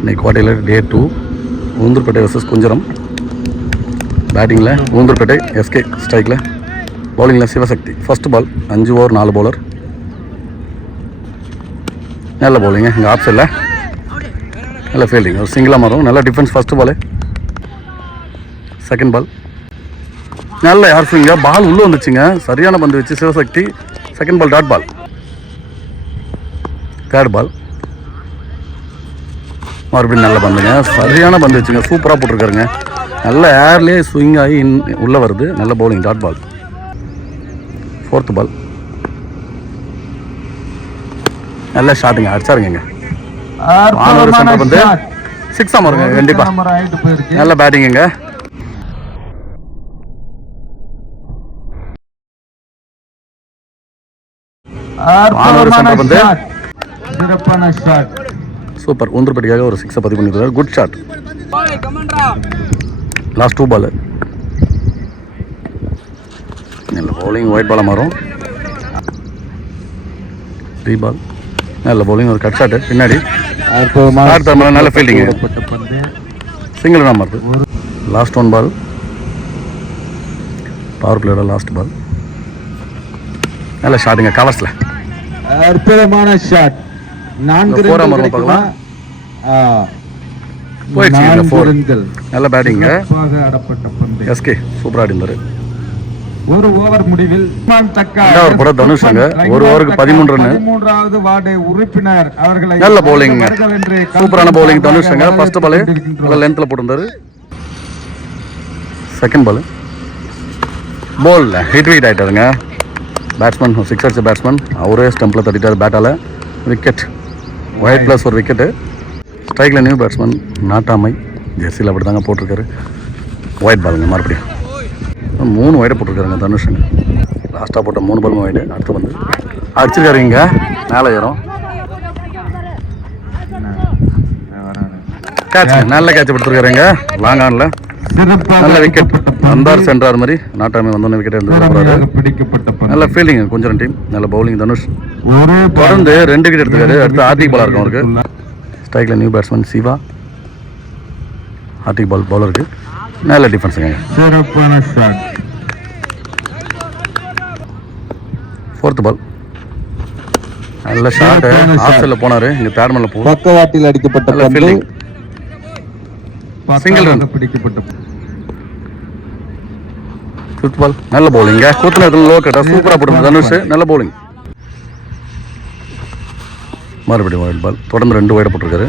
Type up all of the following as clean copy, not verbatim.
இன்னைக்கு கோட்டையில் டே 2 ஊந்தூர்பேட்டை வர்சஸ் குஞ்சரம். பேட்டிங்கில் ஊந்தூர்பேட்டை எஸ்கே, ஸ்ட்ரைக்கில் பவுலிங்கில் Sivasakthi. First ball 5 over 4 bowler. நல்ல பவுலிங்க இங்கே ஆப் சைடில், நல்ல ஃபீல்டிங், ஒரு சிங்கிளாக மாறும். நல்ல defence first ball. Second ball நல்ல யார் ஸ்விங்க, பால் உள்ளே வந்துச்சுங்க, சரியான பந்து வச்சு Sivasakthi. Second ball dot ball. Third ball மறுபடியும் நல்ல பந்துங்க, சரியான பந்து வச்சுங்க, சூப்பராக போட்டிருக்காருங்க. நல்ல ஏர்லேயே ஸ்விங் ஆகி உள்ளே வருது. நல்ல bowling, dot ball. Fourth ball நல்ல ஷாட்டுங்க, அடிச்சாருங்க. சென்டர் பந்து சிக்ஸாக மாறுங்க கண்டிப்பாக. நல்ல பேட்டிங்குங்க. சென்டர் பந்து சூப்பர். ஊந்தூர்பேட்டைக்காக ஒரு 6 பதிவு பண்ணிருக்காரு. Good shot. லாஸ்ட் 2 பால் நல்ல பவுலிங், ஒயிட் பாலாக மாறும். 3 பால் நல்ல பவுலிங், ஒரு கட் ஷாட்டு பின்னாடி. நல்ல ஃபீல்டிங், சிங்கிள் ரன் மாறுது. லாஸ்ட் 1 பால் பவர் பிளேயோட லாஸ்ட் பால். நல்ல ஷாட்டுங்க, கவர்ஸில் அற்புதமான ஷாட். 4 பார்க்கலாம் போயிடுச்சு. நல்ல பேட்டிங்க, எஸ்கே சூப்பராக ஆடிந்தார். ஒரு ஓவர் முடிவில் தனுஷங்க ஒரு ஓவருக்கு 13 ரன். 13வது வார்டு உறுப்பினர் அவர்களை நல்ல பவுலிங், சூப்பரான பவுலிங் தனுஷங்க. ஃபர்ஸ்ட் பால் நல்ல லென்த்ல போட்டிருந்தாரு. செகண்ட் பால் போல் ஹிட் வீட் ஆயிட்டாருங்க. பேட்ஸ்மேன் 6 அடிச்ச பேட்ஸ்மேன் அவரே ஸ்டம்பில் தட்டிட்டார் பேட்டால். விக்கெட், ஒயிட் ப்ளஸ் ஒரு விக்கெட்டு. ஸ்ட்ரைக்கில் நியூ பேட்ஸ்மேன் நாட்டாமை, ஜெர்சியில் அப்படி தாங்க போட்டிருக்காரு. ஒயிட் பாலுங்க, மறுபடியும் 3 ஒயிட்டை போட்டிருக்காருங்க தனுஷுங்க. லாஸ்ட்டாக போட்ட 3 பால் ஒயிட்டு. அடுத்து வந்து அடிச்சிருக்காரு இங்கே மேலே ஏறும். கேட்ச், நல்ல கேட்ச் எடுத்துருக்காருங்க லாங் ஆனில். நல்ல விக்கெட் வந்தார் சென்றார் மாதிரி. நாட்டாமை வந்தோன்னே விக்கெட் எடுத்து நல்ல ஃபீல்டிங் கொஞ்சம் டீம். நல்ல பவுலிங் தனுஷ். தொடர்ந்து 2 விக்கெட் எடுத்துக்காரு. அடுத்து ஆர்டிக் பாலாக இருக்கும் அவருக்கு. ஸ்ட்ரைக்கில் நியூ பேட்ஸ்மேன் சிவா, ஆர்டிக் பால் பவுலருக்கு. நல்ல டிஃபென்ஸுங்க. ஃபோர்த் பால் நல்ல ஷாட், ஆஃப்சைடில் போனார். இங்கே தேர்மலில் போகும். பக்கவாட்டில் அடிக்கப்பட்ட நல்ல fielding, single run. Fifth ball நல்ல பவுலிங்க, கூத்து நேரத்தில் லோ கட்டா சூப்பராக போட்டு தனுஷ். நல்ல பவுலிங். மறுபடியும் ஒயிட் பால். தொடர்ந்து 2 ஒயிட் போட்டிருக்காரு.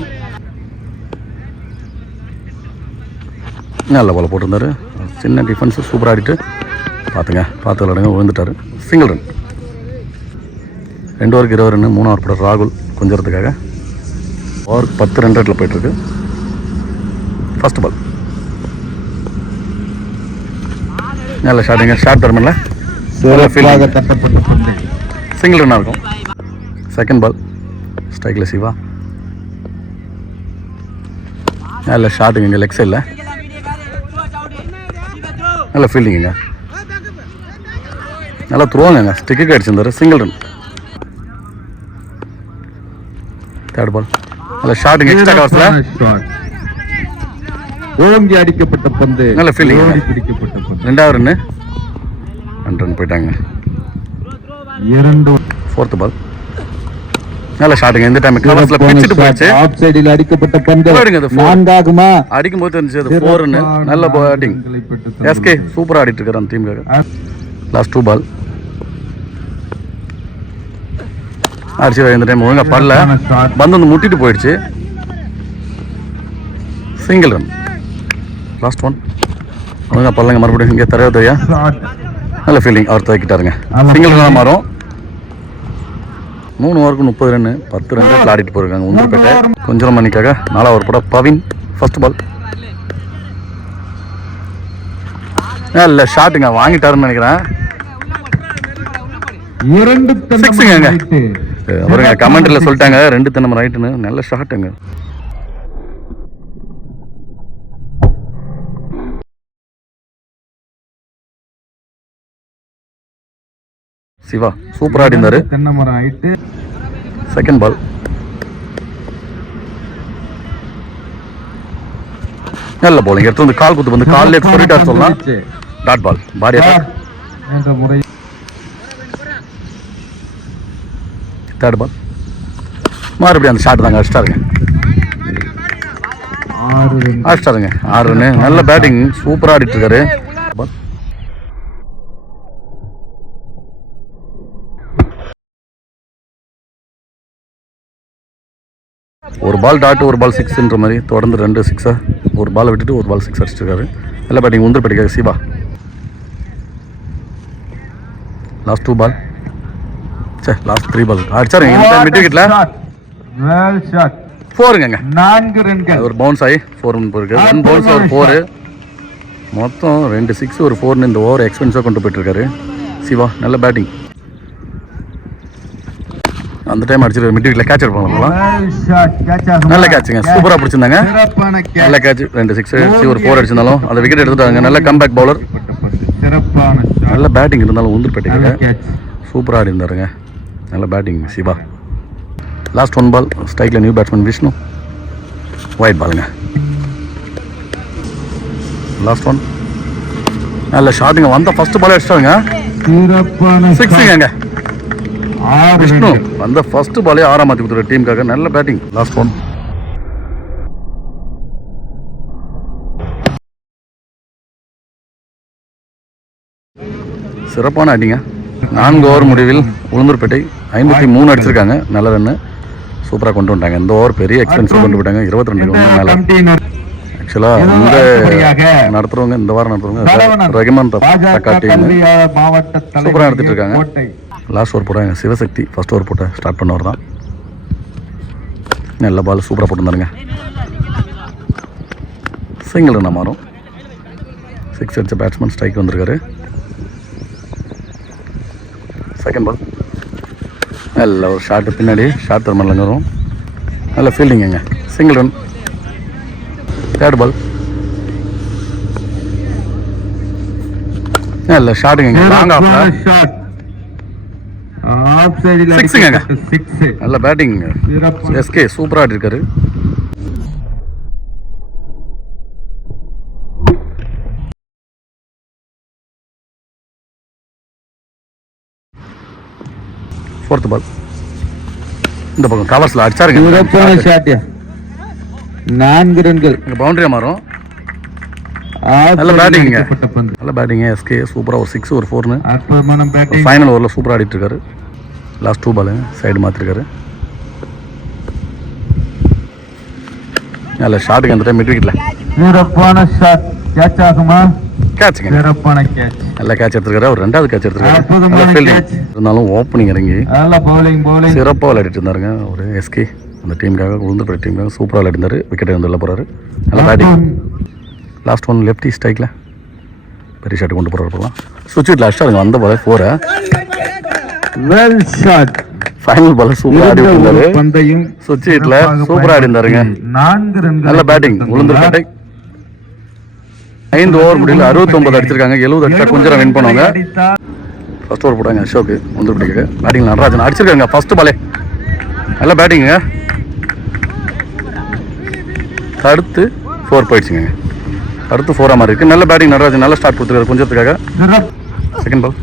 நல்ல பால் போட்டிருந்தாரு. சின்ன டிஃபென்ஸு சூப்பராக ஆடிட்டு பார்த்து விளையாடுங்க. விழுந்துட்டார். Single run. 2 ஓவருக்கு 20 ரன். 3 ஓவர் போட ராகுல் கொஞ்சத்துக்காக. ஓவருக்கு 10 ரன் ரேட்டில் போயிட்டுருக்கு. ஃபர்ஸ்ட் பால் நல்ல ஷாட்டுங்க, ஷார்ட் டர்மில் சிங்கிள் ரன்னாக இருக்கும். செகண்ட் பால் ஸ்ட்ரைக்கில் சிவா, நல்ல ஷாட்டுங்க இங்கே லெக் சைடில். நல்ல ஃபீல்டிங்குங்க, நல்லா த்ரோங்க, ஸ்டிக்கு அடிச்சிருந்தார். Single run. தேர்ட் பால் நல்ல ஷாட்டுங்க, எக்ஸ்ட்ரா கவர்ஸில் ஓங்கி அடிக்கப்பட்ட பந்து. நல்ல ஃபீல்டிங், பிடிக்கப்பட்ட பந்து. 2வது ரன்னு. 2 ரன் போயிட்டாங்க. ஃபோர்த் பால் நல்ல ஷாட்டுங்க. இந்த டைம் கவர்ஸ்ல பிச்சிட்டு போயிடுச்சு. ஆஃப் சைடில் அடிக்கப்பட்ட பந்து. நான்காகுமா? அடிக்கும்போது தெரிஞ்சது 4 ரன். நல்ல பேட்டிங், எஸ்கே சூப்பராக ஆடிட்டு இருக்காரு அந்த டீமுக்காக. லாஸ்ட் 2 பால் அடிச்சு இந்த டைம் ஒழுங்கா படல, பந்து வந்து முட்டிட்டு போயிடுச்சு. Single run. லாஸ்ட் 1 ஒழுங்கா படலங்க. மறுபடியும் இங்கே தெரியா நல்ல ஃபீல்டிங், அவர் துவைக்கிட்டாருங்க. சிங்கிள் ரன் மாறும். 3 ஓவருக்கு 30 ரன். 10 ரன் ரேட்டில் ஆடிட்டு போயிருக்காங்க ஊந்தூர்பேட்டை. கொஞ்சம் மணிக்காக 4வது ஓவர் போட பவின். ஃபர்ஸ்ட் பால் நல்ல ஷாட்டுங்க, வாங்கிட்டாருன்னு நினைக்கிறேன். அவருங்க கமெண்ட்ல சொல்லிட்டாங்க 2 தென்னம் ரைட்டுன்னு. நல்ல ஷாட்டுங்க. சிவா சூப்பராக ஆடிந்தாரு. செகண்ட் பால் நல்ல bowling எடுத்து வந்து கால் குத்து வந்து கால்ல சொல்லிட்டார் சொல்லலாம் டாட் பால் பாடி அட்டாக் என்ற முறை தேர்ட் பால் மறுபடியும் அந்த ஷாட் தாங்க அடிச்சிட்டாருங்க 6 ரன் அடிச்சிட்டாருங்க 6 ரன் நல்ல பேட்டிங் சூப்பராக ஆடிட்டு இருக்காரு ஒரு பால் டாட் ஒரு பால் சிக்ஸ்ன்ற மாதிரி தொடர்ந்து 2 சிக்ஸா ஒரு பாலை விட்டுட்டு ஒரு பால் 6 அடிச்சிருக்காரு நல்ல பேட்டிங் உந்து பேட்டிக்காரு சிவா லாஸ்ட் 2 பால் லாஸ்ட் 3 பால் அடிச்சாருங்க இந்த மிட் விக்கெட்ல வெல் ஷாட் 4ங்க 4 ரன்கள் ஒரு பவுன்ஸ் ஆகி 4 போயிருக்கு 1 பவுன்ஸ் ஒரு 4 மொத்தம் 2 6 ஒரு 4 இந்த ஓவர் எக்ஸ்பென்ஸாக கொண்டு போயிட்டு இருக்காரு சிவா நல்ல பேட்டிங் அந்த டைம் அடிச்சிருக்காரு மிட் விக்கெட்ல கேட்ச் எடுப்பாங்களா வெல் ஷாட் கேட்ச் ஆகும் நல்ல கேட்சுங்க சூப்பராக பிடிச்சிருந்தாங்க சிறப்பான கேட்ச் நல்ல கேட்ச் 2 6 அடிச்சு ஒரு 4 அடிச்சிருந்தாலும் அந்த விக்கெட் எடுத்துட்டாங்க நல்ல கம்பேக் பவுலர் சிறப்பான ஷாட் நல்ல பேட்டிங் இருந்தாலும் உந்து பேட்டிங்க கேட்ச் சூப்பராக ஆடி இருந்தாருங்க நல்ல பேட்டிங் சிவா லாஸ்ட் 1 பால் ஸ்ட்ரைக்கில் நியூ பேட்ஸ்மேன் விஷ்ணு ஒயிட் பாலுங்க லாஸ்ட் 1 நல்ல ஷாட்டுங்க வந்த ஃபர்ஸ்ட் பால் அடிச்சிட்டாங்க சிறப்பான 6ங்க 6 விஷ்ணு வந்த ஃபர்ஸ்ட் பாலே 6 மாற்றி கொடுத்துரு டீமுக்காக நல்ல பேட்டிங் லாஸ்ட் 1 சிறப்பான அடிங்க 4 ஓவர் முடிவில் உளுந்தூர்பேட்டை 53 அடிச்சிருக்காங்க நல்ல ரன்னு சூப்பராக கொண்டு வந்துட்டாங்க இந்த ஓவர் பெரிய எக்ஸ்பென்சிவ் கொண்டு போயிட்டாங்க 22 மேலே ஆக்சுவலாக இந்த நடத்துறவங்க இந்த வாரம் நடத்துறவங்க ரஹ்மான் தக்கா டீம் சூப்பராக நடத்திட்டு இருக்காங்க லாஸ்ட் ஓவர் போட்டாங்க சிவசக்தி ஃபர்ஸ்ட் ஓவர் போட்ட ஸ்டார்ட் பண்ணவர் தான் நல்ல பால் சூப்பராக போட்டுருந்தாருங்க சிங்கிள் ரன்னாக மாறும் 6 அடிச்ச பேட்ஸ்மேன் ஸ்ட்ரைக் வந்திருக்காரு செகண்ட் பால் நல்ல ஒரு ஷாட்டு பின்னாடி ஷார்ட் தர்மன்லங்க வரும் நல்ல ஃபீல்டிங்குங்க சிங்கிள் ரன் தேர்ட் பால் நல்ல ஷாட்டுங்க லாங் ஆஃப் ஷாட் ஆஃப் சைடுல 6ங்க 6 நல்ல பேட்டிங் எஸ்கே சூப்பராக ஆடி இருக்காரு ஃபோர்த் பால் இந்த பக்கம் கவர்ஸில் அடிச்சாருங்க சிறப்பான ஷாட் 4 ரன்கள் பவுண்டரியாக மாறும் நல்ல பேட்டிங்க நல்ல பேட்டிங்க எஸ்கே சூப்பராக ஒரு 6 ஒரு 4னு அற்புதமான பேட்டிங் ஃபைனல் ஓவரில் சூப்பராக ஆடிட்டு இருக்காரு லாஸ்ட் 2 பால் சைடு மாற்றிருக்காரு நல்ல ஷாட்டுக்கு அந்த டைம் மிட் விக்கெட்ல சிறப்பான ஷாட் கேட்ச் ஆகுமா கேட்சுங்க சிறப்பான கேட்ச் நல்ல கேட்ச் எடுத்துருக்காரு அவர் 2வது கேட்ச் எடுத்துருக்காரு அற்புதமான நல்ல ஃபீல்டிங் catch. இருந்தாலும் ஓப்பனிங் இறங்கி நல்ல பவுலிங் சிறப்பாக விளையாடிட்டு இருந்தாருங்க ஒரு எஸ்கே அந்த டீமுக்காக உளுந்தூர்பேட்டை டீமுக்காக சூப்பராக விளையாடிருந்தாரு விக்கெட் வந்து வெளில போகிறாரு நல்ல பேட்டிங் லாஸ்ட் 1 லெஃப்டி ஸ்ட்ரைக்கில் பெரிய ஷாட் கொண்டு போகிறாரு போகலாம் சுவிட்ச் விட்டு அடிச்சாருங்க வந்த பால் 4 வெல் ஷாட் ஃபைனல் பால் சூப்பராக ஆடி இருந்தாரு பந்தையும் சுவிட்ச் வீட்டில் சூப்பராக ஆடி இருந்தாருங்க 4 ரன்கள் நல்ல பேட்டிங் உளுந்தூர்பேட்டை 5 ஓவர் முடியல 69 அடிச்சிருக்காங்க 70 அடிச்சா கொஞ்சம் வின் பண்ணுவாங்க ஃபர்ஸ்ட் ஓவர் போட்டாங்க அசோக் உளுந்தூர்பேட்டைக்கு பேட்டிங் நடராஜன் அடிச்சிருக்காங்க ஃபர்ஸ்ட் பாலே நல்ல பேட்டிங்க அடுத்து 4 போயிடுச்சுங்க அடுத்து 4 மாதிரி இருக்குது நல்ல பேட்டிங் நடராஜன் நல்ல ஸ்டார்ட் கொடுத்துருக்காரு கொஞ்சத்துக்காக செகண்ட் பால்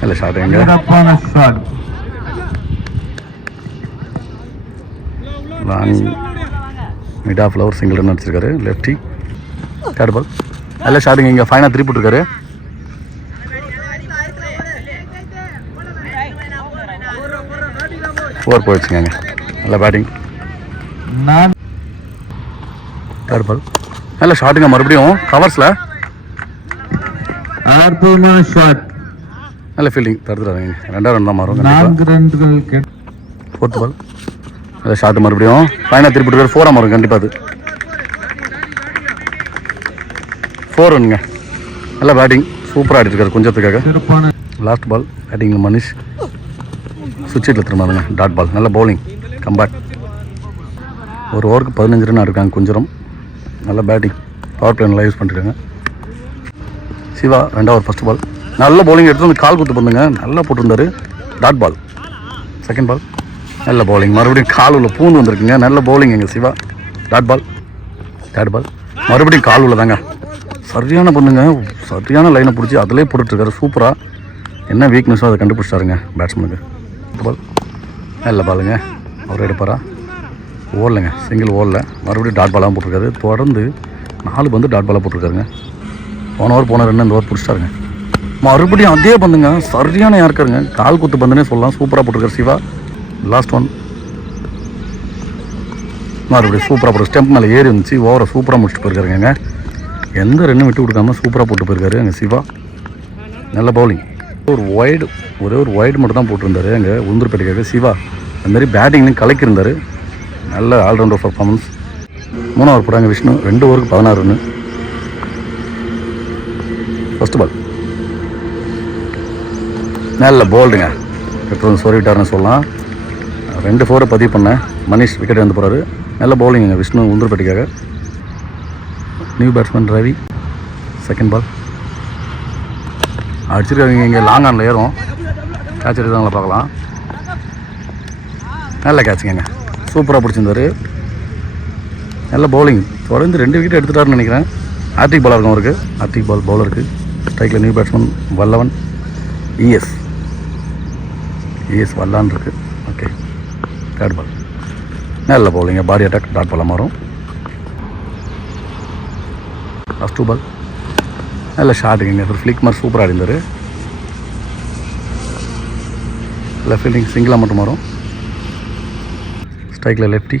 நல்ல ஷாட் எங்க சிறப்பான ஷாட் லாங் மிட் ஆஃப்ல ஒரு சிங்கிள் ரன் அடிச்சிருக்காரு லெஃப்டி தேர்ட் பால் நல்ல ஷாட்டுங்க இங்கே ஃபைனாக திருப்பி விட்டுருக்காரு ஃபோர் போயிடுச்சுங்க நல்ல பேட்டிங் தேர்ட் பால் நல்ல ஷாட்டுங்க மறுபடியும் கவர்ஸில் அற்புதமான ஷாட் நல்ல ஃபீல்டிங் தடுத்துறாங்க 2வது ரன் தான் மாறும் 4 ரன்கள் ஃபோர்த் பால் நல்ல ஷாட்டு மறுபடியும் ஃபைனாக திருப்பி விட்டுருக்காரு 4 மாறும் கண்டிப்பாக அது 4 ரன்ங்க நல்ல பேட்டிங் சூப்பராக ஆடிட்டுருக்காரு கொஞ்சத்துக்காக சிறப்பான லாஸ்ட் பால் பேட்டிங் மனிஷ் சுவிட்சில் திரும்பாதுங்க டாட் பால் நல்ல பவுலிங் கம்பேக் ஒரு ஓவருக்கு 15 ரன் இருக்காங்க கொஞ்சம் நல்ல பேட்டிங் பவர் பிளே நல்லா யூஸ் பண்ணிருக்காங்க சிவா 2வது ஃபர்ஸ்ட் பால் நல்ல பவுலிங் எடுத்து வந்து கால் குத்து பண்ணுங்க நல்லா போட்டிருந்தாரு டாட் பால் செகண்ட் பால் நல்ல பவுலிங் மறுபடியும் கால் உள்ள பூந்து வந்திருக்குங்க நல்ல பவுலிங் எங்கள் Siva dot ball third ball மறுபடியும் கால் உள்ளதாங்க. சரியான பண்ணுங்க, சரியான லைனை பிடிச்சி அதிலே போட்டுட்ருக்காரு சூப்பராக. என்ன வீக்னஸோ அதை கண்டுபிடிச்சாருங்க பேட்ஸ்மேனுக்கு. பால் நல்ல பாலுங்க, அவர் எடுப்பாரா? ஓடலைங்க, சிங்கிள் ஓடல. மறுபடியும் டாட் பாலாக போட்டிருக்காரு. தொடர்ந்து 4 பந்து டாட் பாலாக போட்டிருக்காருங்க. போன ஓவர் போன 2 இந்த ஓவர் பிடிச்சிட்டாருங்க. மறுபடியும் அதே பந்துங்க, சரியான யாருக்காருங்க, கால் குத்து பந்துனே சொல்லலாம். சூப்பராக போட்டிருக்காரு சிவா. லாஸ்ட் ஒன் மறுபடியும் சூப்பராக போட்டு ஸ்டெம்ப் மேலே ஏறி இருந்துச்சு. ஓவரை சூப்பராக முடிச்சுட்டு போயிருக்காருங்க. எந்த ரெண்டும் விட்டு கொடுக்காம சூப்பராக போட்டு போயிருக்காரு எங்கள் சிவா. நல்ல பவுலிங். ஒரே ஒரு வைடு மட்டும் தான் போட்டிருந்தாரு எங்கள் உளுந்தூர்பேட்டைக்காக சிவா. அதுமாரி பேட்டிங்லையும் கலக்கியிருந்தார். நல்ல ஆல்ரவுண்டர் பர்ஃபார்மன்ஸ். 3 ஓவர் போட்டாங்க விஷ்ணு. 2 ஓவருக்கு 16 ரன்னு. ஃபஸ்ட்டு பால் நல்ல போல்டுங்க. பெட்ரோல் சொருவிட்டாருன்னு சொல்லலாம். 2 4 பதிவு பண்ணேன். மனிஷ் விக்கெட் வந்து போகிறாரு. நல்ல பவுலிங்க விஷ்ணு உளுந்தூர்பேட்டைக்காக. New batsman Ravi. Second ball அடிச்சிருக்காங்க. இங்கே லாங் ஆனில் ஏறும். கேட்ச் எடுத்தாங்கள பார்க்கலாம். நல்ல கேட்சுங்க, சூப்பராக பிடிச்சிருந்தாரு. நல்ல பவுலிங். தொடர்ந்து 2 விக்கெட் எடுத்துட்டாருன்னு நினைக்கிறேன். ஆர்டிக் பாலாக இருக்கும் அவருக்கு. ஆர்டிக் பால் பவுலருக்கு. ஸ்ட்ரைக்கில் நியூ பேட்ஸ்மேன் வல்லவன். இஎஸ் வல்லான் இருக்குது. ஓகே, தேர்ட் பால் நல்ல பவுலிங்க. பாடி அட்டாக் டாட் பாலாக மாறும். லாஸ்ட் 2 பால் நல்ல ஷாட்டுங்க. ஒரு ஃப்ளிக் மாதிரி சூப்பராக இருந்தார். லெஃப்ட் ஃபீல்டிங் சிங்கிளாக மட்டும் மாறும். ஸ்ட்ரைக்கில் லெஃப்டி.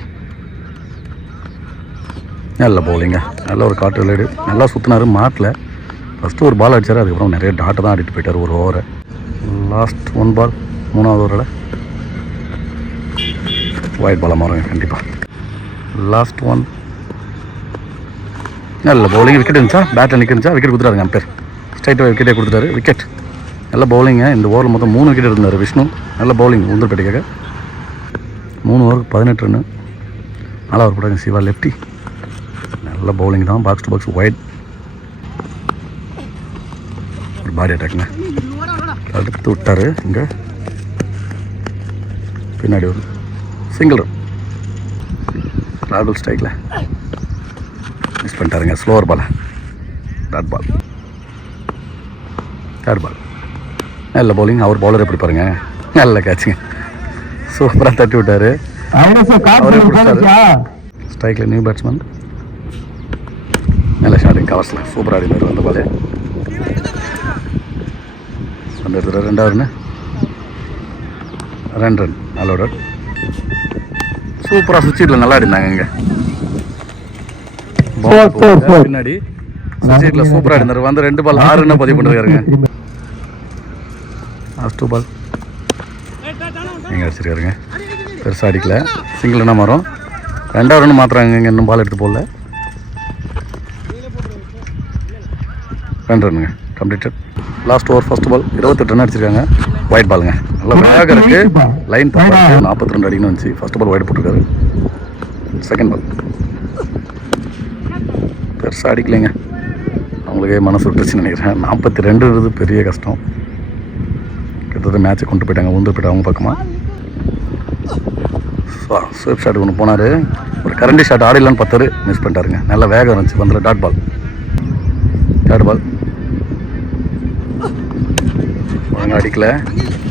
நல்ல பவுலிங்க. நல்ல ஒரு காட்டு விளையாடு. நல்லா சுற்றினார் மாட்டில். ஃபஸ்ட்டு ஒரு பால் அடித்தார். அதுக்கப்புறம் நிறைய டாட்டை தான் ஆடிட்டு போயிட்டார் ஒரு ஓவரை. லாஸ்ட் 1 பால் 3ஆவது ஓவரில் ஒயிட் பாலாக மாறுங்க கண்டிப்பாக. லாஸ்ட் 1 நல்ல பவுலிங். விக்கெட் இருந்துச்சா, பேட்டில் நிற்கிருந்துச்சா, விக்கெட் கொடுத்துட்டாருங்க அம்பேர். ஸ்ட்ரைட்டாக விக்கெட்டே கொடுத்துட்டாரு. விக்கெட். நல்ல பவுலிங்க. இந்த ஓவரில் மொத்தம் 3 விக்கெட் இருந்தார் விஷ்ணு. நல்ல பவுலிங் உளுந்தூர்பேட்டைக்காக. 3 ஓவருக்கு 18 ரன்னு. 4 ஓவர் போட்டாங்க சிவா லெஃப்டி. நல்ல பவுலிங் தான். Box to box white. ஒரு பாடி அட்டாக்ங்க. அடுத்து விட்டார். இங்கே பின்னாடி ஒரு சிங்கிள் ரன். ராகுல் ஸ்ட்ரைக்கில் மிஸ் பண்ணிட்டாருங்க. Slower ball. Dot ball. Third ball நல்ல பவுலிங். அவர் பவுலர் எப்படி பாருங்க. நல்ல கேட்சுங்க, சூப்பராக தட்டி விட்டார். அவரே பிடிச்சாரு. ஸ்ட்ரைக்கில் நியூ பேட்ஸ்மேன். நல்ல ஷாட்டிங் கவர்ஸில் சூப்பராக ஆடினார். அந்த பால் அந்த இடத்துல 2வது ரன்னு. 2 ரன். நல்லோட சூப்பராக சுவிட்சில் நல்லா ஆடினாங்க. இங்கே பின்னாடி சுவிட்சில் சூப்பராக ஆடினார். வந்து 2 பால் 6 ரன்னு பதிவு பண்ணிருக்காருங்க. லாஸ்ட் 2 பால் எங்கே அடிச்சிருக்காருங்க. பெருசாக அடிக்கல. சிங்கிள் ரன்னாக மாறும். 2வது ரன்னு மாற்றுறாங்க. இங்கே இன்னும் பால் எடுத்து போடல. 2 ரன்னுங்க completed. Last over first ball 28 run அடிச்சிருக்காங்க. ஒயிட் பாலுங்க. நல்லா வேக இருக்குது. லைன் தப்பாக 42 அடின்னு வந்துச்சு. ஃபஸ்ட் பால் ஒயிட் போட்டிருக்காரு. செகண்ட் பால் பெருசாக அடிக்கலைங்க. அவங்களுக்கே மனசு விட்டுருச்சுன்னு நினைக்கிறேன். 42ன்றது பெரிய கஷ்டம். கிட்டத்தட்ட மேட்சை கொண்டு போயிட்டாங்க. உளுந்தூர்பேட்டை அவங்க பக்கமாக. ஸ்வீப் ஷாட் ஒன்று போனார். ஒரு கரண்டி ஷாட் ஆடிடலான்னு பார்த்தாரு. மிஸ் பண்ணிட்டாருங்க. நல்ல வேகம் இருந்துச்சு. பந்தில் டாட் பால். தேர்ட் பால் ஒழுங்காக அடிக்கல.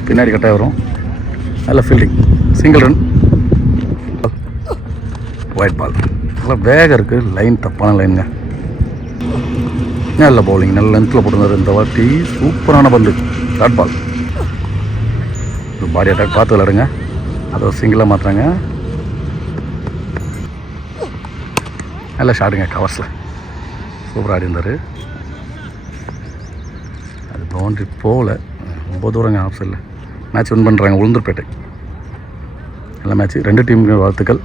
பின்னாடி கட்டாக வரும். நல்ல fielding. Single run. White ball. நல்லா வேகம் இருக்குது. லைன் தப்பான லைனுங்க. நல்ல பவுலிங். நல்ல லென்த்தில் போட்டுருந்தார் இந்த வாட்டி. சூப்பரான பந்து. Dot ball. பாடி அட்டாக் பார்த்து விளையாடுங்க. அதை சிங்கிளாக மாற்றுறாங்க. நல்ல ஷாட்டுங்க கவர்ஸில் சூப்பராக ஆடி இருந்தார். அது பவுண்ட்ரி போகல. ரொம்ப தூரங்க ஆஃப் சைடில். மேட்ச் வின் பண்ணுறாங்க உளுந்தூர்பேட்டை. நல்ல மேட்ச்சு. 2 டீமுக்கு வாழ்த்துக்கள்.